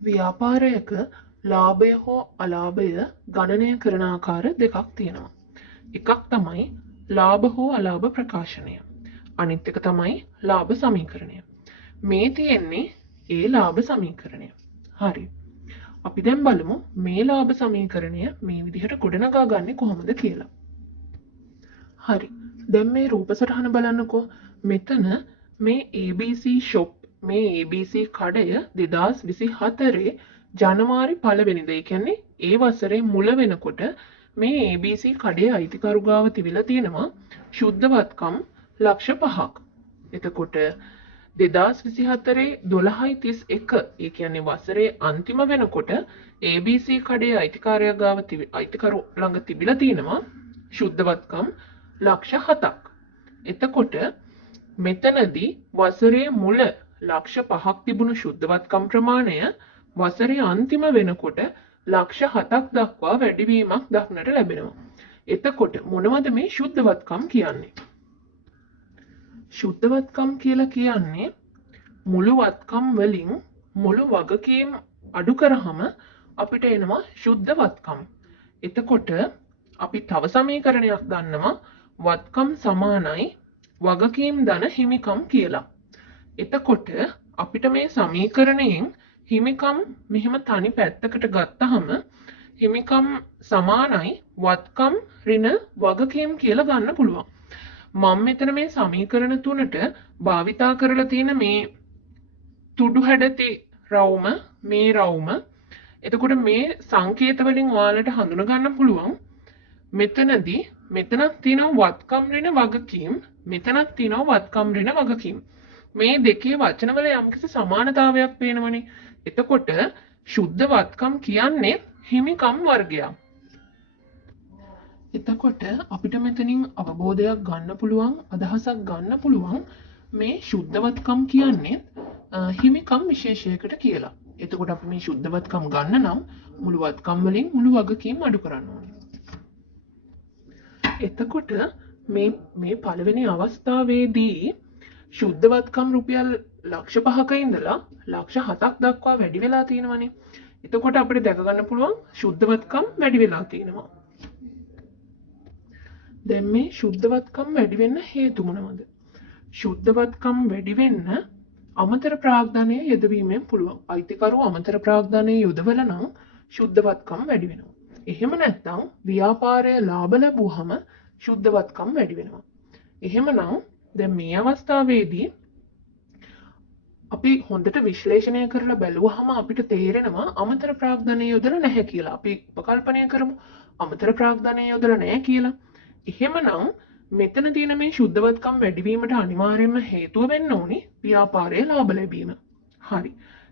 ව්‍යාපාරයක ලාභය හෝ අලාභය ගණනය කරන ආකාර දෙකක් තියෙනවා. එකක් තමයි ලාභ හෝ අලාභ ප්‍රකාශනය. අනිත් එක තමයි ලාභ සමීකරණය. මේ තියෙන්නේ ඒ ලාභ සමීකරණය. හරි. අපි දැන් බලමු මේ ලාභ සමීකරණය මේ විදිහට ගොඩනගා ගන්නේ කොහොමද කියලා. හරි. දැන් මේ රූප සටහන බලන්නකෝ. මෙතන මේ ABC shop මේ ABC කඩය 2024 ජනවාරි 1 වෙනිදා. ඒ කියන්නේ ඒ වසරේ මුල වෙනකොට මේ ABC කඩේ අයිතිකරු ගාව තිබිලා තියෙනවා ශුද්ධවත්කම් ලක්ෂ 5ක්. එතකොට 2024 12:31 ඒ කියන්නේ වසරේ අන්තිම වෙනකොට ABC කඩේ අයිතිකාරයා ගාව අයිතිකරු ළඟ තිබිලා තියෙනවා ශුද්ධවත්කම් ලක්ෂ 7ක්. එතකොට මෙතනදී වසරේ මුල ලක්ෂ 5ක් තිබුණු ශුද්ධවත්කම් ප්‍රමාණය වසරේ අන්තිම වෙනකොට ලක්ෂ 7ක් දක්වා වැඩිවීමක් දක්නට ලැබෙනවා. එතකොට මොනවද මේ ශුද්ධවත්කම් කියන්නේ? ශුද්ධවත්කම් කියලා කියන්නේ මුළු වත්කම් වලින් මුළු වගකීම් අඩු කරාම අපිට එනවා ශුද්ධවත්කම්. එතකොට අපි තව සමීකරණයක් ගන්නවා වත්කම් සමානයි වගකීම් ධන හිමිකම් කියලා. එතකොට අපිට මේ සමීකරණයෙන් හිමිකම් මෙහෙම තනි පැත්තකට ගත්තහම හිමිකම් සමානයි වත්කම් ඍණ වගකීම් කියලා ගන්න පුළුවන්. මම මෙතන මේ සමීකරණ තුනට භාවිතා කරලා තියෙන මේ තුඩු හැඩති රවුම මේ රවුම. එතකොට මේ සංකේත වලින් ඔයාලට හඳුනා ගන්න පුළුවන් මෙතනදී මෙතනක් තියෙනවා වත්කම් ඍණ වගකීම්, මෙතනක් තියෙනවා වත්කම් ඍණ වගකීම්. මේ දෙකේ වචනවල යම්කිසි සමානතාවයක් පේනවනේ. එතකොට ශුද්ධ වත්කම් කියන්නේ හිමිකම් වර්ගයක්. එතකොට අපිට මෙතනින් අවබෝධයක් ගන්න පුළුවන්, අදහසක් ගන්න පුළුවන් මේ ශුද්ධවත්කම් කියන්නේ හිමිකම් විශේෂයකට කියලා. එතකොට අපි මේ ශුද්ධවත්කම් ගන්න නම් මුළු වත්කම් වලින් මුළු වගකීම් අඩු කරන්න ඕනේ. එතකොට මේ පළවෙනි අවස්ථාවේදී ශුද්ධවත්කම් රුපියල් ලක්ෂ 5ක ඉඳලා ලක්ෂ 7ක් දක්වා වැඩි වෙලා තියෙනවනේ. එතකොට අපිට දැක ගන්න පුළුවන් ශුද්ධවත්කම් වැඩි වෙලා තියෙනවා. දැන් මේ ශුද්ධවත්කම් වැඩි වෙන්න හේතු මොනවද? ශුද්ධවත්කම් වැඩි වෙන්න අමතර ප්‍රාග්ධනය යෙදවීමෙන් පුළුවන්. අයිතිකරු අමතර ප්‍රාග්ධනය යොදවලා නම් ශුද්ධවත්කම් වැඩි වෙනවා. එහෙම නැත්නම් ව්‍යාපාරයේ ලාභ ලැබුවහම ශුද්ධවත්කම් වැඩි වෙනවා. එහෙමනම් දැන් මේ අවස්ථාවේදී අපි හොඳට විශ්ලේෂණය කරලා බැලුවහම අපිට තේරෙනවා අමතර ප්‍රාග්ධනය යොදලා නැහැ කියලා. අපි උපකල්පනය කරමු අමතර ප්‍රාග්ධනය යොදලා නැහැ කියලා. එහෙමනම් මෙතන තියෙන මේ ශුද්ධවත්කම් වැඩිවීමට අනිවාර්යයෙන්ම හේතුව වෙන්න ඕනේ ව්‍යාපාරයේ ලාභ ලැබීම. හරි.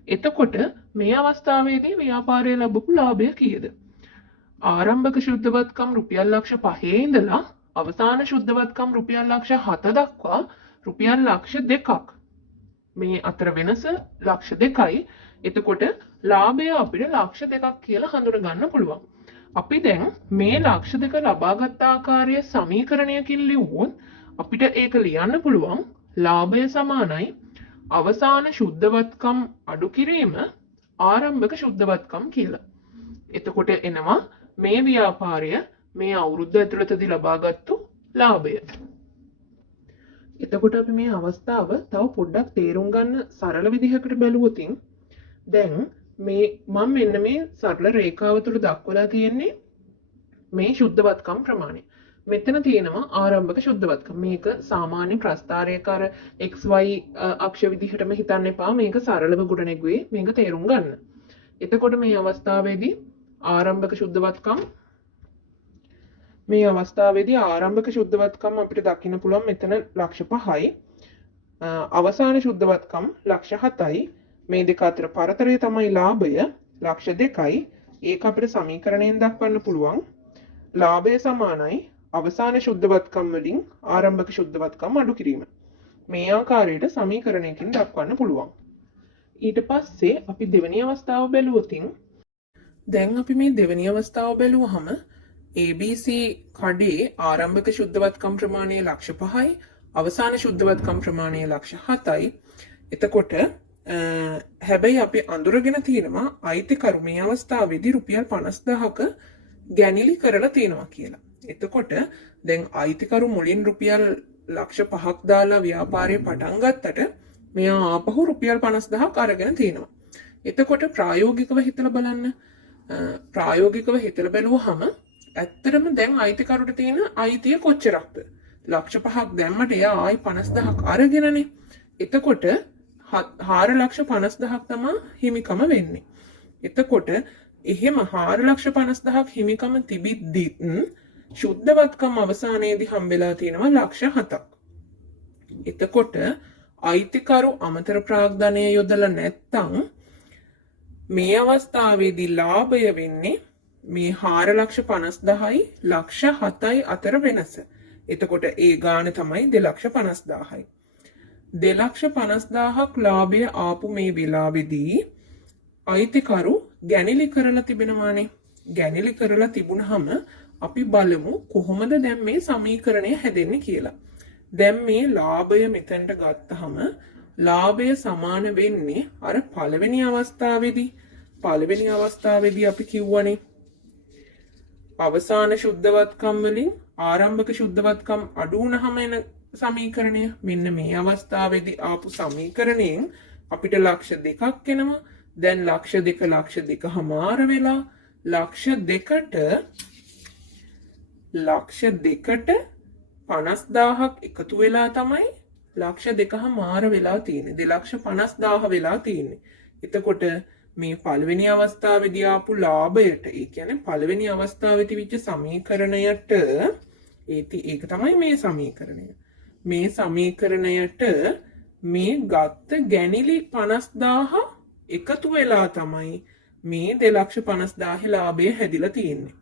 එතකොට මේ අවස්ථාවේදී ව්‍යාපාරයේ ලැබපු ලාභය කීයද? ආරම්භක ශුද්ධවත්කම් රුපියල් ලක්ෂ 5 ඉඳලා අවසාන ශුද්ධවත්කම් රුපියල් ලක්ෂ 7 දක්වා රුපියල් ලක්ෂ 2ක්. මේ අතර වෙනස ලක්ෂ 2යි. එතකොට ලාභය අපිට ලක්ෂ 2ක් කියලා හඳුනා ගන්න පුළුවන්. අපි දැන් මේ ලක්ෂ 2 ලබාගත් ආකාරය සමීකරණයකින් ලියුවොත් අපිට ඒක ලියන්න පුළුවන් ලාභය සමානයි අවසාන ශුද්ධවත්කම් අඩු කිරීම ආරම්භක ශුද්ධවත්කම් කියලා. එතකොට එනවා මේ ව්‍යාපාරය මේ අවුරුද්ද ඇතුළතදී ලබාගත්තු ලාභය. එතකොට අපි මේ අවස්ථාව තව පොඩ්ඩක් තේරුම් ගන්න සරල විදිහකට බැලුවොත් දැන් මේ මම මෙන්න මේ සරල රේඛාව තුල දක්වලා තියෙන්නේ මේ ශුද්ධවත්කම් ප්‍රමාණය. මෙතන තියෙනවා ආරම්භක ශුද්ධවත්කම්. මේක සාමාන්‍ය ප්‍රස්ථාරයක අර XY අක්ෂ විදිහටම හිතන්න එපා. මේක සරලව ගොඩනැගුවේ මේක තේරුම් ගන්න. එතකොට මේ අවස්ථාවේදී ආරම්භක ශුද්ධවත්කම් ආරම්භක ශුද්ධවත්කම් අපිට දකින්න පුළුවන් මෙතන ලක්ෂ 5යි. අවසාන ශුද්ධවත්කම් ලක්ෂ 7යි. මේ දෙක අතර පරතරය තමයි ලාභය ලක්ෂ 2යි. ඒක අපිට සමීකරණයෙන් දක්වන්න පුළුවන් ලාභය සමානයි අවසාන ශුද්ධවත්කම් වලින් ආරම්භක ශුද්ධවත්කම් අඩු කිරීම. මේ ආකාරයට සමීකරණයකින් දක්වන්න පුළුවන්. ඊට පස්සේ අපි දෙවෙනි අවස්ථාව බැලුවොත් දැන් අපි මේ දෙවෙනි අවස්ථාව බැලුවහම ABC කඩේ ආරම්භක ශුද්ධවත්කම් ප්‍රමාණය ලක්ෂ 5යි අවසාන ශුද්ධවත්කම් ප්‍රමාණය ලක්ෂ 7යි. එතකොට හැබැයි අපි අඳුරගෙන තියෙනවා අයිතිකරු මේ අවස්ථාවේදී රුපියල් 50000ක ගැනිලි කරලා තියෙනවා කියලා. එතකොට දැන් අයිතිකරු මුලින් රුපියල් ලක්ෂ 5ක් දාලා ව්‍යාපාරය පටන් ගත්තට මෙයා ආපහු රුපියල් 50000ක් අරගෙන තියෙනවා. එතකොට ප්‍රායෝගිකව හිතලා බලන්න. ප්‍රායෝගිකව හිතලා බැලුවහම ඇත්තටම දැන් අයිතිකරුට තියෙන අයිතිය කොච්චරක්ද? ලක්ෂ 5ක් දැම්මට එයා ආයි 50000ක් අරගෙනනේ. එතකොට 4,50,000ක් තමයි හිමිකම වෙන්නේ. එතකොට එහෙම 4,50,000ක් හිමිකම තිබිද්දිත් ශුද්ධවත්කම් අවසානයේදී හම්බෙලා තියෙනවා ලක්ෂ 7ක්. එතකොට අයිතිකරු අමතර ප්‍රාග්ධනය යොදලා නැත්තම් මේ අවස්ථාවේදී ලාභය වෙන්නේ මේ 4,50,000යි ලක්ෂ 7යි අතර වෙනස. එතකොට ඒ ගාණ තමයි 2,50,000යි. 2,50,000ක් ලාභය ආපු මේ වෙලාවේදී අයිතිකරු ගැනිලි කරලා තිබෙනවානේ. ගැනිලි කරලා තිබුණාම අපි බලමු කොහොමද දැන් මේ සමීකරණය හැදෙන්නේ කියලා. දැන් මේ ලාභය මෙතනට ගත්තහම ලාභය සමාන වෙන්නේ අර පළවෙනි අවස්ථාවේදී. පළවෙනි අවස්ථාවේදී අපි කිව්වනේ අවසාන ශුද්ධවත්කම් වලින් ආරම්භක ශුද්ධවත්කම් අඩු වුණාම එන සමීකරණය. මෙන්න මේ අවස්ථාවේදී ආපු සමීකරණයෙන් අපිට ලක්ෂ 2ක් එනවා. දැන් ලක්ෂ 2 හමාර වෙලා ලක්ෂ 2ට 50,000ක් එකතු වෙලා තමයි ලක්ෂ 2 හමාර වෙලා තියෙන්නේ. 2,50,000 වෙලා තියෙන්නේ. එතකොට මේ පළවෙනි අවස්ථාවේදී ආපු ලාභයට, ඒ කියන්නේ පළවෙනි අවස්ථාවේ තිබිච්ච සමීකරණයට ඒක තමයි මේ සමීකරණය. මේ සමීකරණයට මේ ගත්ත ගැනිලි 50,000 එකතු වෙලා තමයි මේ 2,50,000 ලාභය හැදිලා තියෙන්නේ.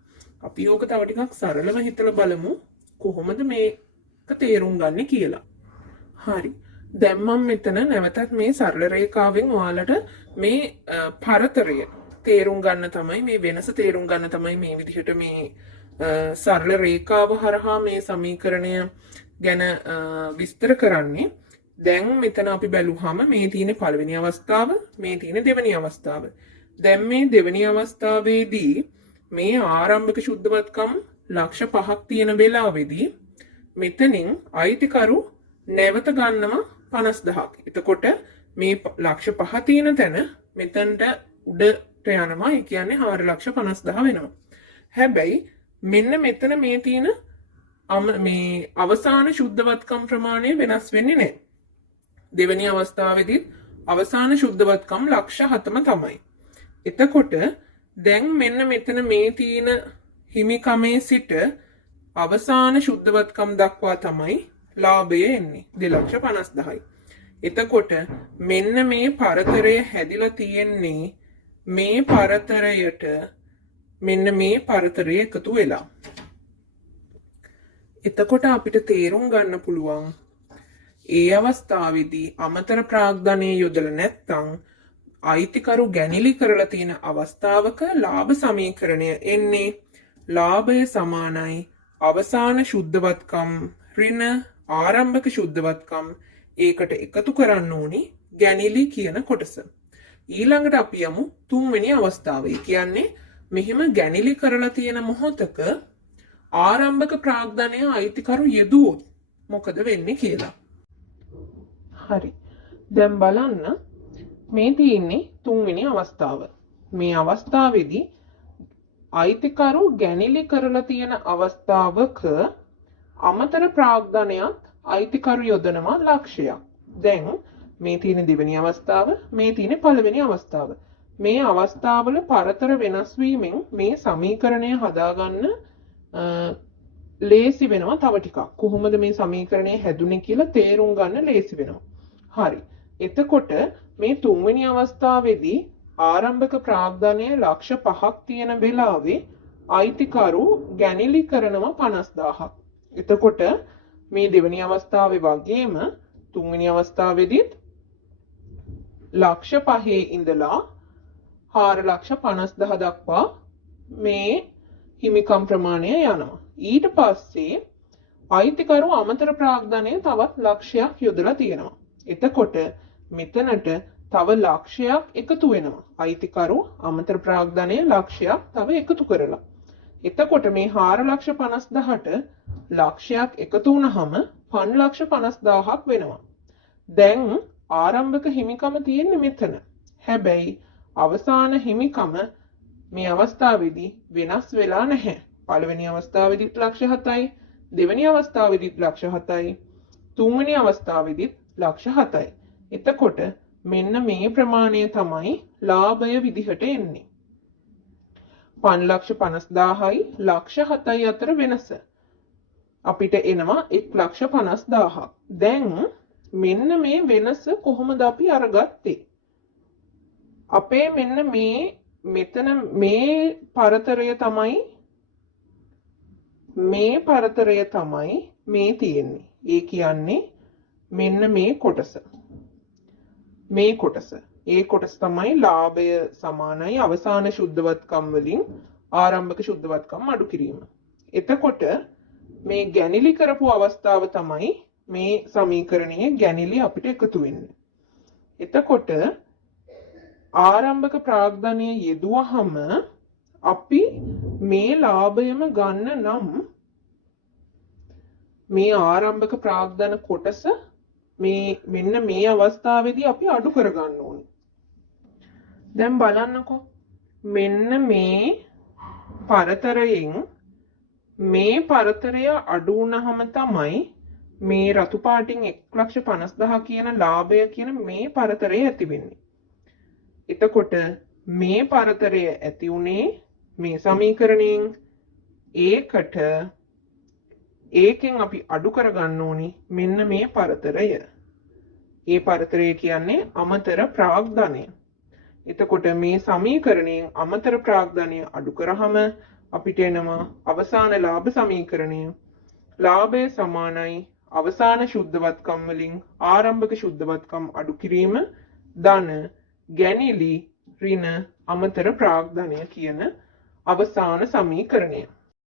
අපි ඕක තව ටිකක් සරලව හිතලා බලමු කොහොමද මේක තේරුම් ගන්න කියලා. හරි. දැන් මම මෙතන නැවතත් මේ සරල රේඛාවෙන් ඔයාලට මේ පරතරය තේරුම් ගන්න තමයි, මේ වෙනස තේරුම් ගන්න තමයි මේ විදිහට මේ සරල රේඛාව හරහා මේ සමීකරණය ගැන විස්තර කරන්නේ. දැන් මෙතන අපි බැලුවාම මේ තියෙන පළවෙනි අවස්ථාව, මේ තියෙන දෙවෙනි අවස්ථාව. දැන් මේ දෙවෙනි අවස්ථාවේදී මේ ආරම්භක ශුද්ධවත්කම් ලක්ෂ 5ක් තියෙන වෙලාවේදී මෙතනින් අයිතිකරු නැවත ගන්නවා 50,000ක්. එතකොට මේ ලක්ෂ 5 තියෙන තැන මෙතනට උඩට යනවා. ඒ කියන්නේ 4,50,000 වෙනවා. හැබැයි මෙන්න මෙතන මේ තියෙන මේ අවසාන ශුද්ධවත්කම් ප්‍රමාණය වෙනස් වෙන්නේ නැහැ. දෙවෙනි අවස්ථාවේදී අවසාන ශුද්ධවත්කම් ලක්ෂ 7ම තමයි. එතකොට දැන් මෙන්න මෙතන මේ තියෙන හිමිකමේ සිට අවසාන ශුද්ධවත්කම් දක්වා තමයි ලාභය එන්නේ 2,50,000යි. එතකොට මෙන්න මේ පරතරය හැදිලා තියෙන්නේ මේ පරතරයට මෙන්න මේ පරතරය එකතු වෙලා. එතකොට අපිට තේරුම් ගන්න පුළුවන් ඒ අවස්ථාවේදී අමතර ප්‍රාග්ධනය යොදලා නැත්නම් අයිතිකරු ගැනිලි කරලා තියෙන අවස්ථාවක ලාභ සමීකරණය එන්නේ ලාභය සමානයි අවසාන ශුද්ධවත්කම් ඍණ ආරම්භක ශුද්ධවත්කම් ඒකට එකතු කරන්න ඕනි ගැනිලි කියන කොටස. ඊළඟට අපි යමු තුන්වෙනි අවස්ථාව. ඒ කියන්නේ මෙහෙම ගැනිලි කරලා තියෙන මොහොතක ආරම්භක ප්‍රාග්ධනය අයිතිකරු යෙදුවොත් මොකද වෙන්නේ කියලා. හරි. දැන් බලන්න මේ තියෙන්නේ තුන්වෙනි අවස්ථාව. මේ අවස්ථාවේදී අයිතිකරු ගැනිලි කරලා තියෙන අවස්ථාවක අමතර ප්‍රාග්ධනයක් අයිතිකරු යොදනවා ලක්ෂයක්. දැන් මේ තියෙන දෙවෙනි අවස්ථාව, මේ තියෙන පළවෙනි අවස්ථාව. මේ අවස්ථාවල පරතර වෙනස් වීමෙන් මේ සමීකරණය හදාගන්න ලේසි වෙනවා තව ටිකක්. කොහොමද මේ සමීකරණය හැදුනේ කියලා තේරුම් ගන්න ලේසි වෙනවා. හරි. එතකොට මේ තුන්වෙනි අවස්ථාවේදී ආරම්භක ප්‍රාග්ධනය ලක්ෂ 5ක් තියෙන වෙලාවේ අයිතිකරු ගැනිලි කරනවා 50,000ක්. එතකොට මේ දෙවෙනි අවස්ථාවේ වගේම තුන්වෙනි අවස්ථාවේදීත් ලක්ෂ 5 ඉඳලා 4,50,000 දක්වා මේ හිමිකම් ප්‍රමාණය යනවා. ඊට පස්සේ අයිතිකරු අමතර ප්‍රාග්ධනය තවත් ලක්ෂයක් යොදලා තියෙනවා. එතකොට මෙතනට තව ලක්ෂයක් එකතු වෙනවා. අයිතිකරු අමතර ප්‍රාග්ධනය ලක්ෂයක් තව එකතු කරලා. එතකොට මේ 4,50,000ට ලක්ෂයක් එකතු වුණාම 5,50,000ක් වෙනවා. දැන් ආරම්භක හිමිකම තියෙන්නේ මෙතන. හැබැයි අවසාන හිමිකම මේ අවස්ථාවේදී වෙනස් වෙලා නැහැ. පළවෙනි අවස්ථාවේදීත් ලක්ෂ 7යි, දෙවෙනි අවස්ථාවේදීත් ලක්ෂ 7යි, තුන්වෙනි අවස්ථාවේදීත් ලක්ෂ 7යි. එතකොට මෙන්න මේ ප්‍රමාණය තමයි ලාභය විදිහට එන්නේ. 5,50,000යි ලක්ෂ 7යි අතර වෙනස. අපිට එනවා 1,50,000ක්. දැන් මෙන්න මේ වෙනස කොහොමද අපි අරගත්තේ? අපේ මෙන්න මෙතන මේ පරතරය තමයි මේ තියෙන්නේ. ඒ කියන්නේ මෙන්න මේ කොටස. මේ කොටස. ඒ කොටස තමයි ලාභය සමානයි අවසාන ශුද්ධවත්කම් වලින් ආරම්භක ශුද්ධවත්කම් අඩු කිරීම. එතකොට මේ ගැනිලි කරපු අවස්ථාව තමයි මේ සමීකරණයේ ගැනිලි අපිට එකතු වෙන්නේ. එතකොට ආරම්භක ප්‍රාග්ධනය යෙදුවහම අපි මේ ලාභයම ගන්න නම් මේ ආරම්භක ප්‍රාග්ධන කොටස මෙන්න මේ අවස්ථාවේදී අපි අඩු කරගන්න ඕනේ. දැන් බලන්නකෝ. මෙන්න මේ පරතරයෙන් මේ පරතරය අඩු වුණාම තමයි මේ රතු පාටින් 1,50,000 කියන ලාභය කියන මේ පරතරය ඇති වෙන්නේ. එතකොට මේ පරතරය ඇති උනේ මේ සමීකරණයෙන් ඒකෙන් අපි අඩු කරගන්න ඕනි මෙන්න මේ පරතරය. ඒ පරතරය කියන්නේ අමතර ප්‍රාග්ධනය. එතකොට මේ සමීකරණයෙන් අමතර ප්‍රාග්ධනය අඩු කරාම අපිට එනවා අවසාන ලාභ සමීකරණය. ලාභය සමානයි අවසාන ශුද්ධවත්කම් වලින් ආරම්භක ශුද්ධවත්කම් අඩු කිරීම ධන ගැනිලි ඍණ අමතර ප්‍රාග්ධනය කියන අවසාන සමීකරණය.